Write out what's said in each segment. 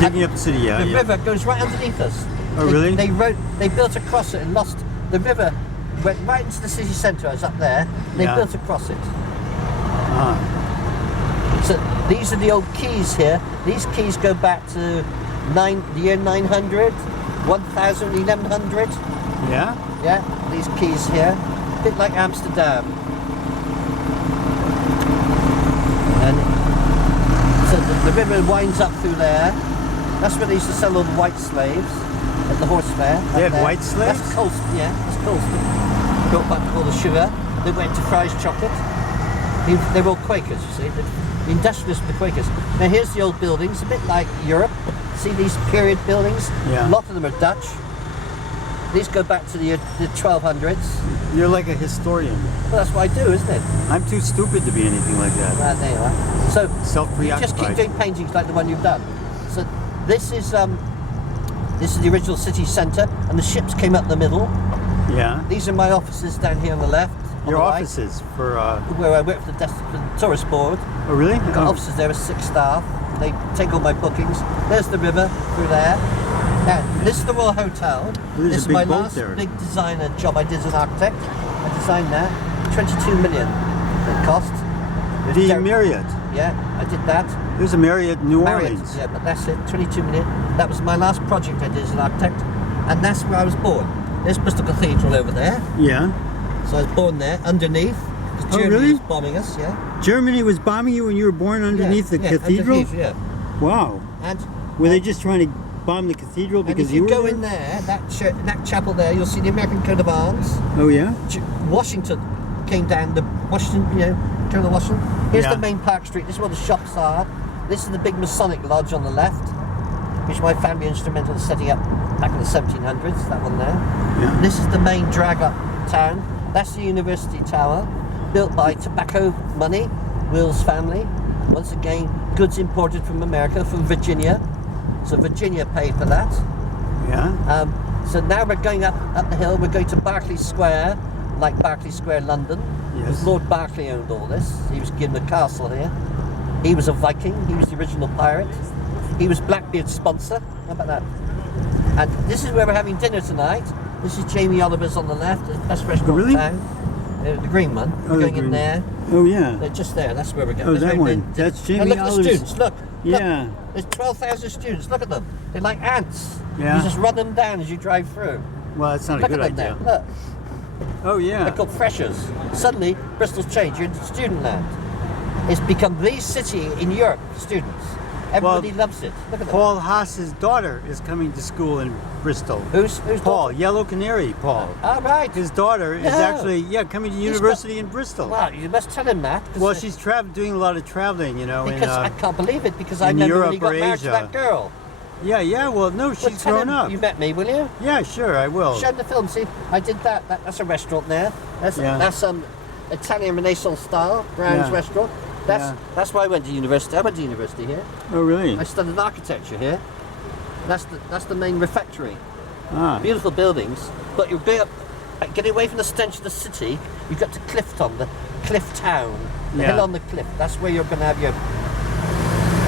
Digging up the city, yeah. The yeah. river goes right underneath us. Oh, really? They built across it and lost. The river went right into the city centre. I was up there. They Yeah. built across it. Ah, So these are the old quays here. These quays go back to the year 900, 1000, 1100. yeah? Yeah, these quays here. A bit like Amsterdam. And so the river winds up through there. That's where they used to sell all the white slaves at the horse fair. They up had there. white slaves? That's Colston, yeah, that's Colston. Built back all the sugar. They went to Fry's chocolate. They were all Quakers, you see. The industrialists were the Quakers. Now here's the old buildings, a bit like Europe. See these period buildings? Yeah. A lot of them are Dutch. These go back to the 1200s. You're like a historian. Well, that's what I do, isn't it? I'm too stupid to be anything like that. Right, there you are. So you just Self-preoccupied. keep doing paintings like the one you've done. So this is the original city centre, and the ships came up the middle. Yeah. These are my offices down here on the left. on Your the right, offices for, where I work for the tourist board. oh really? I've got Oh. offices there with 6 staff. They take all my bookings. There's the river through there. Now, this is the Royal Hotel. There's This is a big my boat last there. big designer job I did as an architect. I designed that. 22 million it cost. It was The Derek- Marriott. Yeah, I did that. There's a Marriott New Marriott, Orleans. yeah, but that's it. 22 million. That was my last project I did as an architect, and that's where I was born. There's Bristol Cathedral over there. Yeah. So I was born there, underneath. 'Cause Oh, Germany really? was bombing us, yeah. Germany was bombing you when you were born underneath yeah, the yeah, cathedral? Underneath, yeah. Wow. And Were they just trying to bomb the cathedral And because if you you were go there? in there, that chapel there, you'll see the American coat of arms. Oh yeah? Washington came down, the Washington, Colonel Washington. Here's Yeah. the main Park Street. This is where the shops are. This is the big Masonic Lodge on the left, which my family instrumental in setting up back in the 1700s. That one there. Yeah. This is the main drag up town. That's the University Tower, built by tobacco money, Will's family. Once again, goods imported from America, from Virginia. So Virginia paid for that. Yeah. So now we're going up the hill. We're going to Berkeley Square, like Berkeley Square, London. Yes. Lord Berkeley owned all this. He was given a castle here. He was a Viking. He was the original pirate. He was Blackbeard's sponsor. How about that? And this is where we're having dinner tonight. This is Jamie Oliver's on the left, the best restaurant Really? in town. The green one. Oh, We're the going in green- there. Oh yeah. They're just there. That's where we're going. Oh, That's that where we're one. doing- That's And Jamie look at the Oliver's- students. Look. Yeah. Look. There's 12,000 students. Look at them. They're like ants. Yeah. You just run them down as you drive through. Well, that's not Look a good at them idea. there. Look. Oh yeah. They're called freshers. Suddenly, Bristol's changed. You're in student land. It's become the city in Europe for students. Everybody loves it. Look at them. Paul Haas's daughter is coming to school in Bristol. Who's Paul, Yellow Canary, Paul. All right. His daughter is No. actually coming to university in Bristol. Wow, you must tell him that. 'cause Well, she's doing a lot of traveling, you know. because I can't believe it, because I in remember when Europe he got or married to Asia. that girl. Yeah. Well, no, Well, she's tell grown him up. You met me, will you? Yeah, sure, I will. Show him the film. See, I did that. That's a restaurant there. That's Yeah. Italian Renaissance style Brown's Yeah. restaurant. That's why I went to university. I went to university here. Oh, really? I studied architecture here. That's the main refectory. Ah, Beautiful buildings, but you're going up, getting away from the stench of the city. You've got to Clifton, the cliff town, the Yeah. hill on the cliff. That's where you're going to have your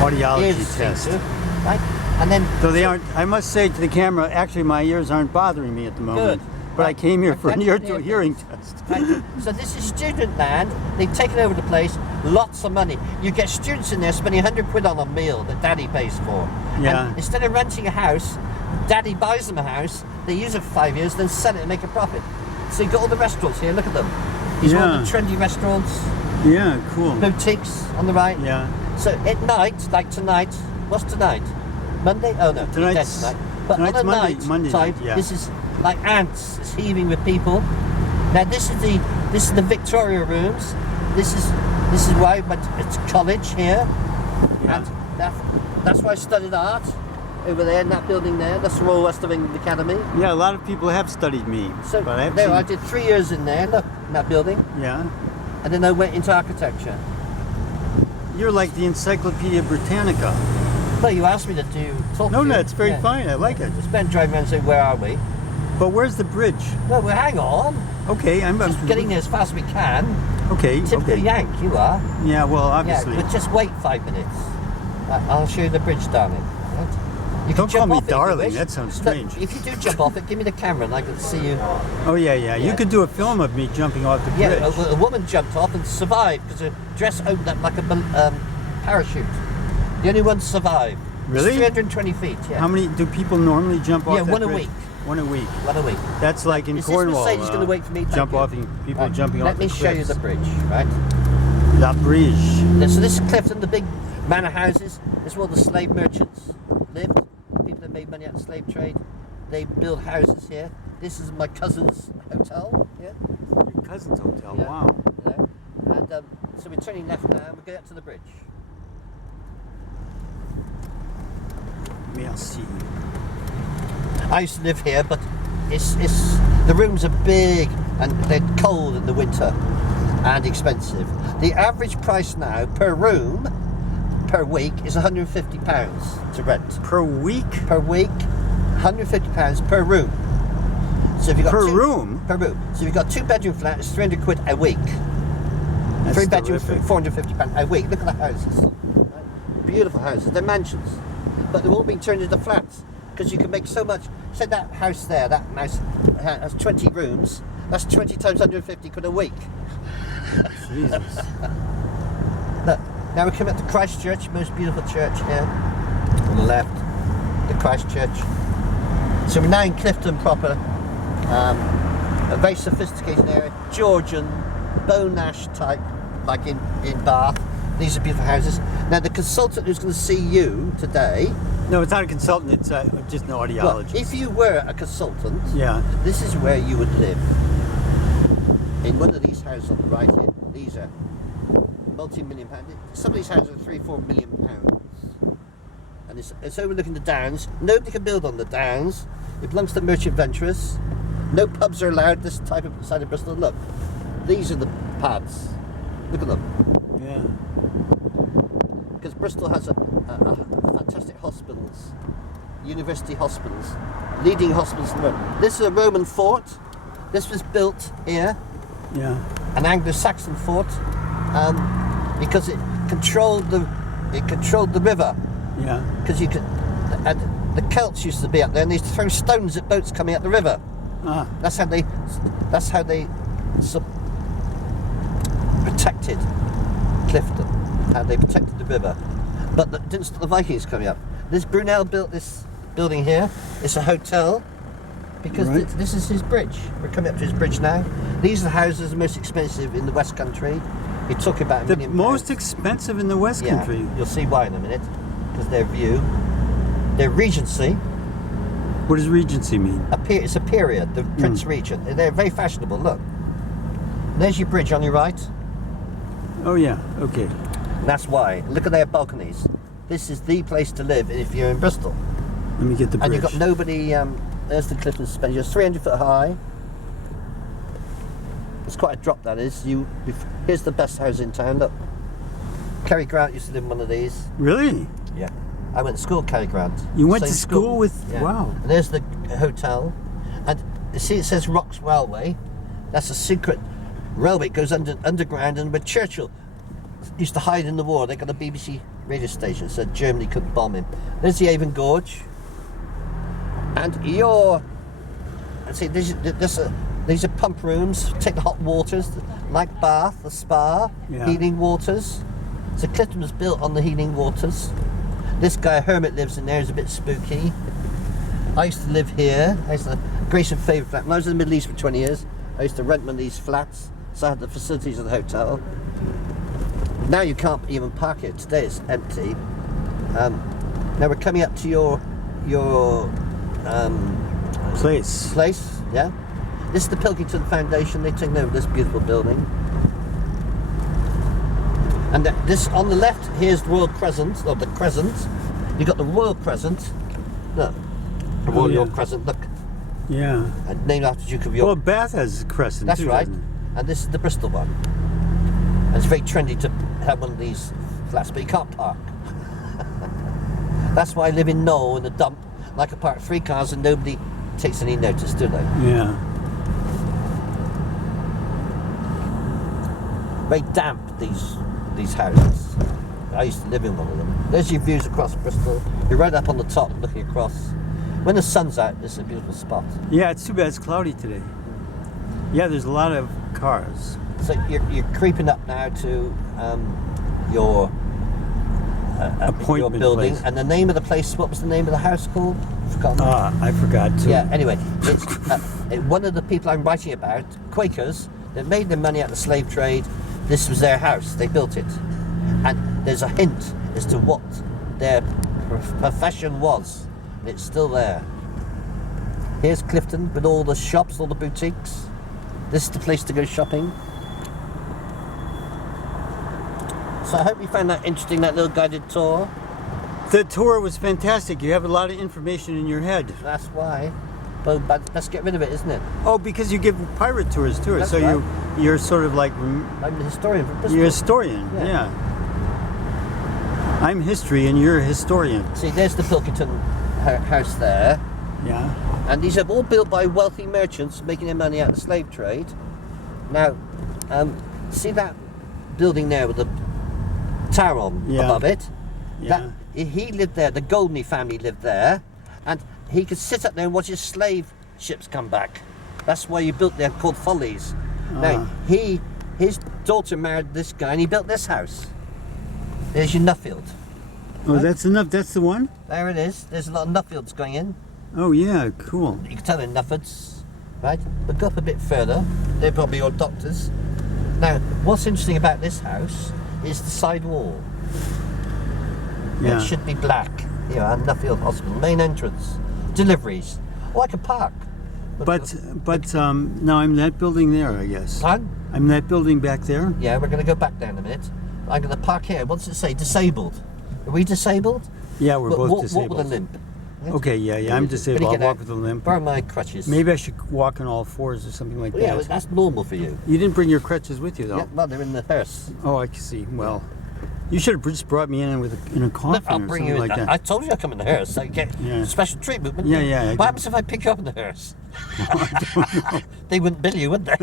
audiology ears seen test. to, right? And then So they aren't. I must say to the camera, actually, my ears aren't bothering me at the moment. Good. But I came here for an I've ear got hearing test. Right. So this is student land. They've taken over the place. Lots of money. You get students in there spending 100 quid on a meal that daddy pays for. Yeah. And instead of renting a house, daddy buys them a house. They use it for 5 years, then sell it and make a profit. So you've got all the restaurants here. Look at them. These are all Yeah. the trendy restaurants, Yeah, cool. boutiques on the right. Yeah. So at night, like tonight, what's tonight? Monday? Oh no, Tonight's- dead tonight. But on tonight's a Monday- night Monday time, night, yeah. this is like ants. It's heaving with people. Now this is the Victoria rooms. This is why I went to college here. Yeah. And that's why I studied art over there in that building there. That's the Royal West of England Academy. Yeah, a lot of people have studied me. So but I have there, seen, I did 3 years in there. Look, in that building, Yeah. and then I went into architecture. You're like the Encyclopedia Britannica. Well, you asked me to talk. No, to no, you. it's very Yeah. fine. I like it. Just been driving around and saying, where are we? But where's the bridge? Well, hang on. Okay, I'm Just getting there as fast as we can. Okay, Typical okay. Yank, you are. Yeah, well, obviously. Yeah, but just wait 5 minutes. I'll show you the bridge, darling. Right? You Don't can call jump me off it if you darling. wish. That sounds Look, strange. if you do jump off it, give me the camera and I can see you. Oh yeah. You Yeah. could do a film of me jumping off the Yeah, bridge. a woman jumped off and survived because her dress opened up like a parachute. The only one survived. Really? It's 320 feet, yeah. How many do people normally jump off? Yeah, that one a bridge? week. One a week. One a week. That's like in Is this Cornwall. Mercedes going to wait for me? Thank Jump you. offing people Right, jumping let off me the show you cliffs. the bridge, right? La Bridge. So this is Clifton, the big manor houses. This is where all the slave merchants lived. People that made money out of the slave trade. They build houses here. This is my cousin's hotel. Yeah. Your cousin's hotel. Yeah. Wow. Yeah. And so we're turning left now. We're going up to the bridge. Merci. I used to live here, but it's the rooms are big and they're cold in the winter and expensive. The average price now per room per week is £150 to rent. Per week? Per week, £150 per room. So if you got Per room? Per room. So if you've got 2-bedroom flat, it's £300 a week. That's 3 bedroom, terrific. £450 a week. Look at the houses. Right? Beautiful houses. They're mansions, but they're all being turned into flats because you can make so much. Say that house there, that house has 20 rooms. That's 20 times £150 a week. Jesus. Look, now we're coming up to Christchurch, most beautiful church here. On the left, the Christchurch. So we're now in Clifton proper. A very sophisticated area, Georgian, Beau Nash type, like in Bath. These are beautiful houses. Now the consultant who's going to see you today, No, it's not a consultant. It's just an well, audiologist. if you were a consultant, Yeah. this is where you would live. In one of these houses on the right here. These are multi-million pounds. Some of these houses are £3-4 million. And it's overlooking the Downs. Nobody can build on the Downs. It belongs to merchant venturers. No pubs are allowed this type of side of Bristol. Look, these are the pubs. Look at them. Yeah. Because Bristol has a fantastic hospitals, university hospitals, leading hospitals in the world. This is a Roman fort. This was built here, Yeah. an Anglo-Saxon fort, because it controlled the river. Yeah. Because you could, and the Celts used to be up there, and they used to throw stones at boats coming up the river. Ah. That's how they protected Clifton. How they protected the river, but didn't stop the Vikings coming up. This Brunel built this building here. It's a hotel because Right. this is his bridge. We're coming up to his bridge now. These are the houses most expensive in the West Country. You talk about The £1 million. most expensive in the West Yeah, Country. you'll see why in a minute. Because their view, their Regency. What does Regency mean? It's a period, the Prince Regent. They're very fashionable, look. There's your bridge on your right. Oh yeah. Okay. And that's why. Look at their balconies. This is the place to live if you're in Bristol. Let me get the bridge. And you've got nobody, there's the Clifton Suspension. It's 300 foot high. It's quite a drop, that is. Here's the best house in town, look. Cary Grant used to live in one of these. Really? Yeah. I went to school at Cary Grant. You went Same to school with? Yeah. Wow. And there's the hotel. And you see it says Rocks Railway. That's a secret railway. It goes underground, and where Churchill used to hide in the war, they got a BBC radio station so Germany couldn't bomb him. There's the Avon Gorge. And these are pump rooms, take the hot waters, like Bath, the spa, Yeah. healing waters. So Clifton was built on the healing waters. This guy, Hermit, lives in there, is a bit spooky. I used to live here. Grayson favourite flat. When I was in the Middle East for 20 years, I used to rent one of these flats, so I had the facilities of the hotel. Now you can't even park it. Today it's empty. Now we're coming up to your Place. yeah? This is the Pilkington Foundation. They've taken over this beautiful building. And this on the left, here's the Royal Crescent, or the Crescent. You've got the Royal Crescent. Look, the Royal York Crescent, look. Yeah. Named after Duke of York. Well, Bath has a crescent. That's too, right. doesn't it? And this is the Bristol one. And it's very trendy to have one of these flats, but you can't park. That's why I live in Knoll in the dump. And I can park 3 cars and nobody takes any notice, do they? Yeah. Very damp, these houses. I used to live in one of them. There's your views across Bristol. You're right up on the top looking across. When the sun's out, this is a beautiful spot. Yeah, it's too bad it's cloudy today. Yeah, there's a lot of cars. So you're creeping up now to your Appointment building. place. And the name of the place, what was the name of the house called? Forgotten. I forgot to. Yeah, anyway, it's one of the people I'm writing about, Quakers, that made their money out of the slave trade. This was their house, they built it. And there's a hint as to what their profession was. And it's still there. Here's Clifton with all the shops, all the boutiques. This is the place to go shopping. So I hope you found that interesting, that little guided tour. The tour was fantastic. You have a lot of information in your head. That's why. But let's get rid of it, isn't it? Oh, because you give pirate tours too. That's So right. you're sort of like I'm the historian from Bristol. you're a historian. Yeah. Yeah. I'm history and you're a historian. See, there's the Pilkington house there. Yeah. And these are all built by wealthy merchants making their money out of the slave trade. Now, see that building there with the tower on Yeah. above it? Yeah. He lived there, the Goldney family lived there, and he could sit up there and watch his slave ships come back. That's why he built there, called Follies. Now, his daughter married this guy and he built this house. There's your Nuffield. Oh, that's enough. That's the one? There it is. There's a lot of Nuffields going in. Oh, yeah. Cool. You can tell they're Nuffords, right? But go up a bit further, they're probably your doctors. Now, what's interesting about this house is the side wall. Yeah. It should be black. Here, and Nuffield Hospital, main entrance, deliveries, like a park. But now I'm that building there, I guess. Pardon? I'm that building back there. Yeah, we're going to go back there in a minute. I'm going to park here. What does it say? Disabled. Are we disabled? Yeah, we're both Walk disabled. with a limp. Okay, yeah, I'm disabled. Really I'll get walk out. with a limp. Borrow my crutches. Maybe I should walk on all fours or something like Well, yeah, that. that's normal for you. You didn't bring your crutches with you, though. Yeah, well, they're in the hearse. Oh, I can see. Well, you should have just brought me in in a coffin I'll or bring something you in. like that. I told you I'd come in the hearse. So you get Yeah. special treatment, wouldn't Yeah, you? yeah, I What do. happens if I pick you up in the hearse? They wouldn't bill you, would they?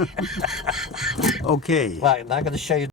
Okay. Right, now I'm going to show you